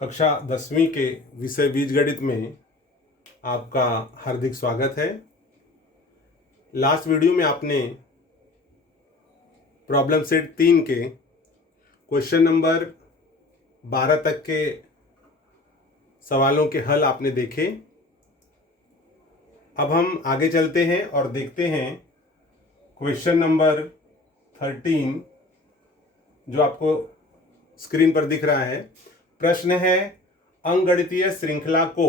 कक्षा 10वीं के विषय बीजगणित में आपका हार्दिक स्वागत है। लास्ट वीडियो में आपने प्रॉब्लम सेट 3 के क्वेश्चन नंबर 12 तक के सवालों के हल आपने देखे। अब हम आगे चलते हैं और देखते हैं क्वेश्चन नंबर 13 जो आपको स्क्रीन पर दिख रहा है। प्रश्न है, अंकगणितीय श्रृंखला को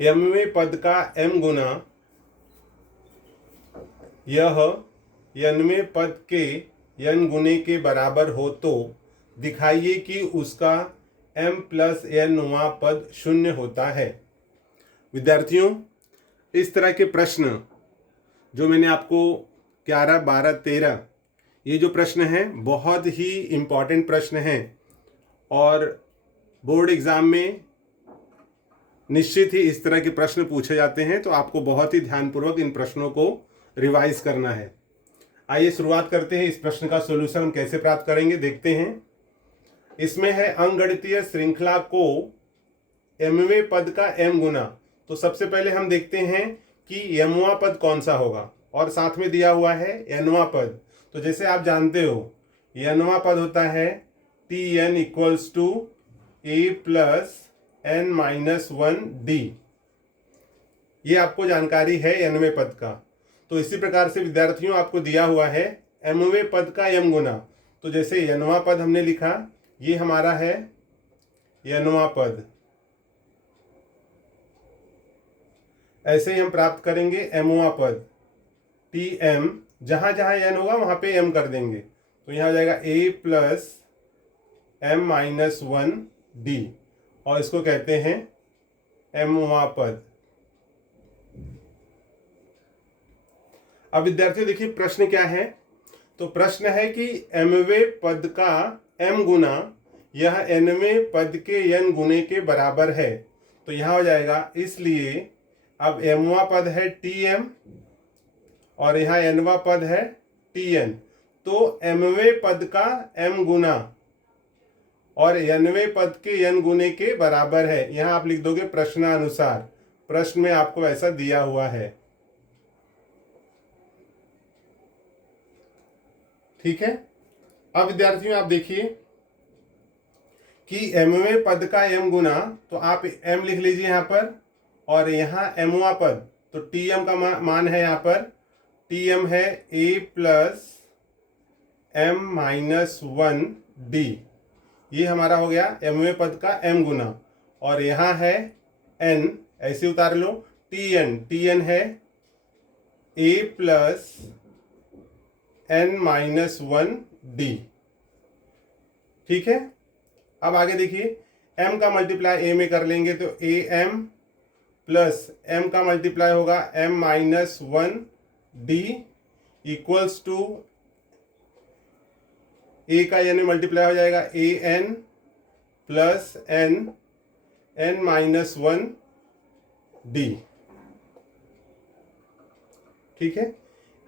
mवें पद का m गुना यह nवें पद के n गुने के बराबर हो तो दिखाइए कि उसका m प्लस nवां पद शून्य होता है। विद्यार्थियों, इस तरह के प्रश्न जो मैंने आपको 11, 12, 13 ये जो प्रश्न हैं बहुत ही इम्पॉर्टेंट प्रश्न हैं और बोर्ड एग्जाम में निश्चित ही इस तरह के प्रश्न पूछे जाते हैं, तो आपको बहुत ही ध्यानपूर्वक इन प्रश्नों को रिवाइज करना है। आइए शुरुआत करते हैं। इस प्रश्न का सॉल्यूशन हम कैसे प्राप्त करेंगे देखते हैं। इसमें है अंकगणितीय श्रृंखला को mवें पद का m गुना। तो सबसे पहले हम देखते हैं कि mवां पद कौन सा होगा और साथ में दिया हुआ है nवां पद। तो जैसे आप जानते हो nवां पद होता है Tn equals to a plus n minus 1d। ये आपको जानकारी है nवें पद का। तो इसी प्रकार से विद्यार्थियों आपको दिया हुआ है mवें पद का m गुना। तो जैसे nवां पद हमने लिखा, ये हमारा है nवां पद। ऐसे ही हम प्राप्त करेंगे mवां पद Tm। जहां जहां n होगा वहां पे m कर देंगे, तो यहां हो जाएगा a plus m minus 1d और इसको कहते हैं mवां पद। अब विद्यार्थियों देखिए प्रश्न क्या है। तो प्रश्न है कि mवें पद का m गुना यह nवें पद के n गुने के बराबर है। तो यहां हो जाएगा, इसलिए अब mवां पद है Tm और यहाँ nवां पद है Tn। तो mवें पद का m गुना और nवें पद के n गुने के बराबर है। यहाँ आप लिख दोगे प्रश्नानुसार। प्रश्न में आपको ऐसा दिया हुआ है, ठीक है। अब विद्यार्थियों आप देखिए कि mवें पद का m गुना, तो आप m लिख लीजिए यहाँ पर, और यहाँ mवां पद तो Tm का मान है यहाँ पर, Tm है a plus m minus 1d। ये हमारा हो गया mवें पद का m गुना, और यहाँ है n, ऐसे उतार लो Tn है a plus n minus 1d, ठीक है। अब आगे देखिए, m का मल्टीप्लाई a में कर लेंगे तो am प्लस m का मल्टीप्लाई होगा m minus 1d equals to a का n में मल्टीप्लाई हो जाएगा an plus n minus 1d, ठीक है।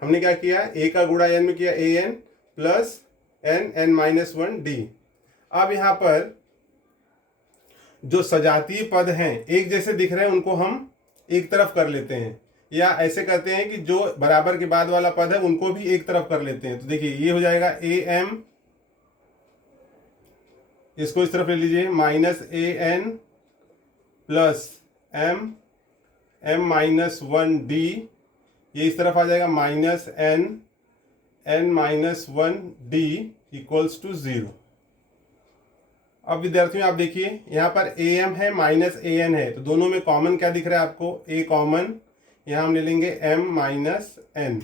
हमने क्या किया, a का गुणा n में किया an plus n minus 1d। अब यहाँ पर जो सजातीय पद हैं एक जैसे दिख रहे हैं, उनको हम एक तरफ कर लेते हैं, या ऐसे करते हैं कि जो बराबर के बाद वाला पद है उनको भी एक तरफ कर लेते हैं। तो देखिए ये हो जाएगा am, इसको इस तरफ ले लीजिए, minus an plus m minus 1d, ये इस तरफ आ जाएगा minus n minus 1d equals to 0। अब विद्यार्थियों आप देखिए यहाँ पर am है माइनस an है, तो दोनों में कॉमन क्या दिख रहा है आपको, a कॉमन, यहाँ हम ले लेंगे m माइनस n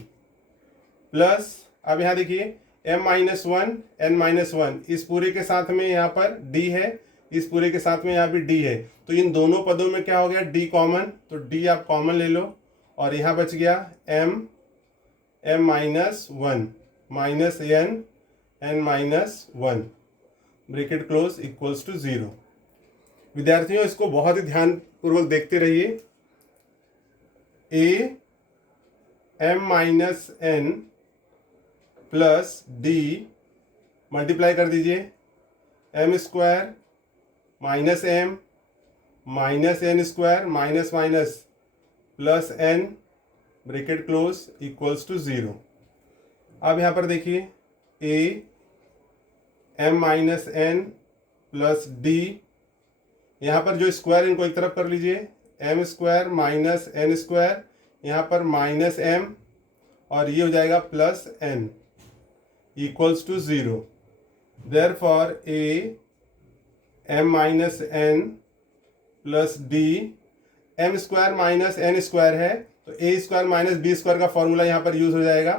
प्लस, अब यहाँ देखिए m माइनस 1 n माइनस 1, इस पूरे के साथ में यहाँ पर d है, इस पूरे के साथ में यहाँ भी d है, तो इन दोनों पदों में क्या हो गया, d कॉमन, तो d आप कॉमन ले लो, और यहाँ बच गया m minus 1 minus n minus 1 bracket close equals to 0। विद्यार्थियों इसको बहुत ही ध्यानपूर्वक देखते रहिए। a m minus n plus d multiply कर दीजिए, m square minus M minus N square minus minus plus N bracket close equals to 0। अब यहाँ पर देखिए A M minus N plus D, यहाँ पर जो स्क्वायर इनको एक तरफ कर लीजिए, M square minus N square, यहाँ पर माइनस एम और ये हो जाएगा plus N equals to 0। Therefore A M minus N plus D, M square minus N square है तो A square minus B square का फॉर्मूला यहाँ पर यूज हो जाएगा,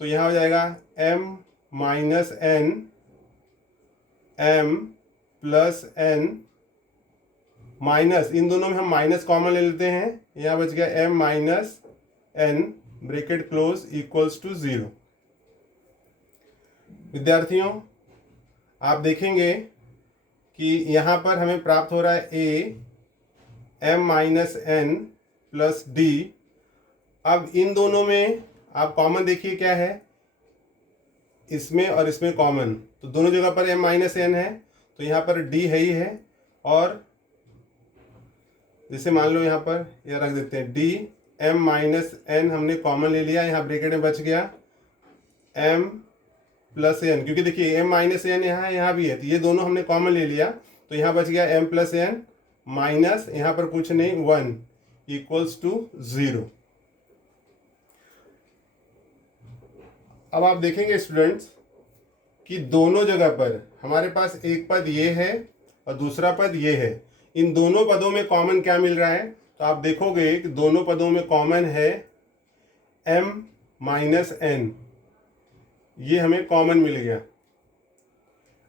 तो यहाँ हो जाएगा M minus N M plus N minus, इन दोनों में हम माइनस कॉमन ले लेते हैं, यहाँ बच गया M minus N bracket close equals to 0। विद्यार्थियों आप देखेंगे कि यहाँ पर हमें प्राप्त हो रहा है A M minus N plus D. अब इन दोनों में आप कॉमन देखिए क्या है, इसमें और इसमें कॉमन, तो दोनों जगह पर एम माइनस एन है तो यहाँ पर डी है ही है, और जैसे मान लो यहाँ पर यह रख देते हैं डी एम माइनस एन हमने कॉमन ले लिया, यहाँ ब्रैकेट में बच गया एम प्लस एन, क्योंकि देखिए एम माइनस एन यहाँ भी है तो ये दोनों हमने कॉमन ले लिया, तो यहाँ बच गया एम प्लस एन माइनस यहाँ पर कुछ नहीं 1 इक्वल्स टू 0। अब आप देखेंगे स्टूडेंट्स कि दोनों जगह पर हमारे पास एक पद ये है और दूसरा पद ये है, इन दोनों पदों में कॉमन क्या मिल रहा है, तो आप देखोगे कि दोनों पदों में कॉमन है m माइनस एन, ये हमें कॉमन मिल गया।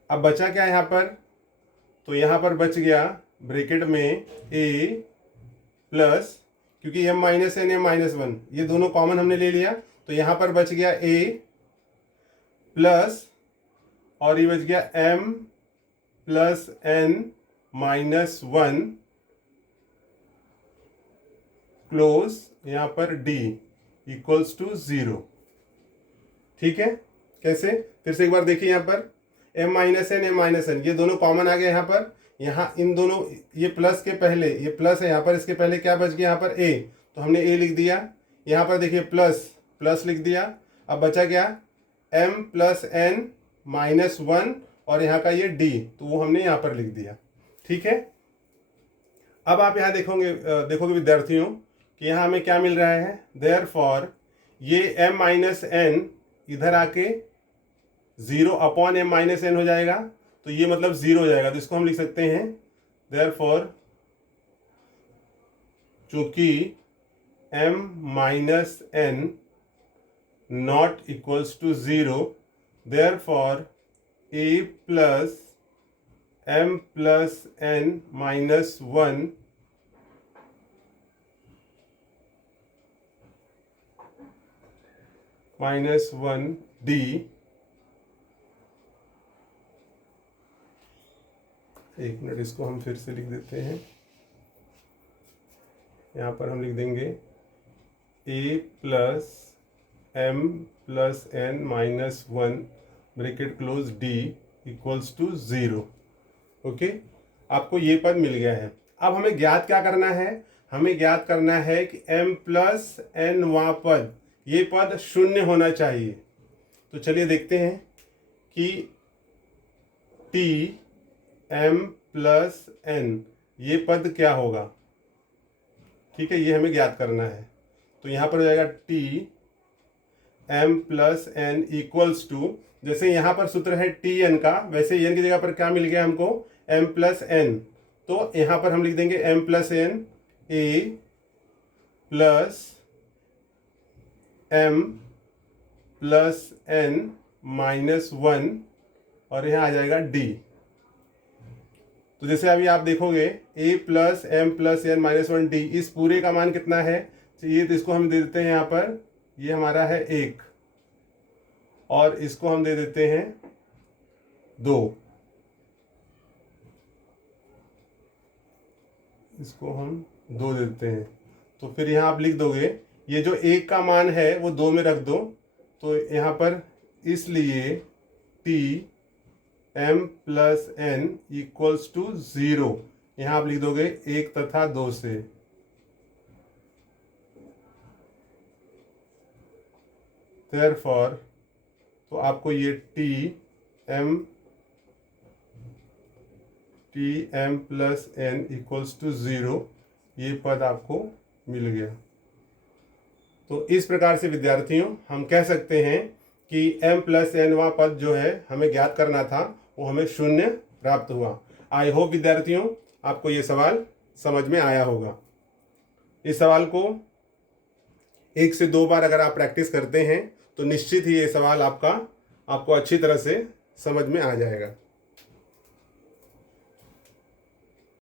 अब बचा क्या यहाँ पर, तो यहाँ पर बच गया ब्रैकेट में a प्लस, क्योंकि m minus N m minus 1 ये दोनों कॉमन हमने ले लिया, तो यहाँ पर बच गया a प्लस और ये बच गया m plus n minus 1 close यहाँ पर d इक्वल्स टू 0। ठीक है, कैसे, फिर से एक बार देखिए, यहाँ पर m minus N m minus N ये दोनों कॉमन आ गए, यहाँ पर यहाँ इन दोनों ये प्लस के पहले ये प्लस है, यहाँ पर इसके पहले क्या बच गया, यहाँ पर a, तो हमने a लिख दिया, यहाँ पर देखिए प्लस प्लस लिख दिया, अब बचा क्या m प्लस एन माइनस 1 और यहाँ का ये d, तो वो हमने यहाँ पर लिख दिया। ठीक है, अब आप यहाँ देखोगे विद्यार्थियों कि यहाँ हमें क्या मिल रहा है, देयरफॉर ये m माइनस एन इधर आके 0 अपॉन m माइनस एन हो जाएगा, तो ये मतलब 0 हो जाएगा, तो इसको हम लिख सकते हैं देयरफॉर चूंकि m minus N not equals to 0, therefore a plus m plus n minus 1 minus 1 d, एक मिनट इसको हम फिर से लिख देते हैं, यहाँ पर हम लिख देंगे a plus m plus n minus 1 bracket close d equals to 0। Okay, आपको ये पद मिल गया है। अब हमें ज्ञात क्या करना है, हमें ज्ञात करना है कि m प्लस n वां पद, ये पद शून्य होना चाहिए। तो चलिए देखते हैं कि t m प्लस n ये पद क्या होगा। ठीक है, ये हमें ज्ञात करना है, तो यहाँ पर हो जाएगा t m plus n equals to, जैसे यहाँ पर सूत्र है टी एन का, वैसे n की जगह पर क्या मिल गया हमको m प्लस n, तो यहाँ पर हम लिख देंगे m plus n a plus m plus n minus 1 और यहाँ आ जाएगा d। तो जैसे अभी आप देखोगे a plus m plus n minus 1 d, इस पूरे का मान कितना है, ये तो इसको हम दे देते हैं यहाँ पर, ये हमारा है 1 और इसको हम दे देते हैं 2, इसको हम 2 देते हैं, तो फिर यहाँ आप लिख दोगे ये जो 1 का मान है वो 2 में रख दो, तो यहाँ पर इसलिए t m plus n equals to 0। यहाँ आप लिख दोगे 1 तथा 2 से। देयरफॉर तो आपको ये T M plus n equals to 0 ये पद आपको मिल गया। तो इस प्रकार से विद्यार्थियों हम कह सकते हैं कि m प्लस nवां पद जो है हमें ज्ञात करना था वो हमें 0 प्राप्त हुआ। आई होप विद्यार्थियों आपको ये सवाल समझ में आया होगा। इस सवाल को 1 से 2 बार अगर आप प्रैक्टिस करते हैं तो निश्चित ही ये सवाल आपको अच्छी तरह से समझ में आ जाएगा।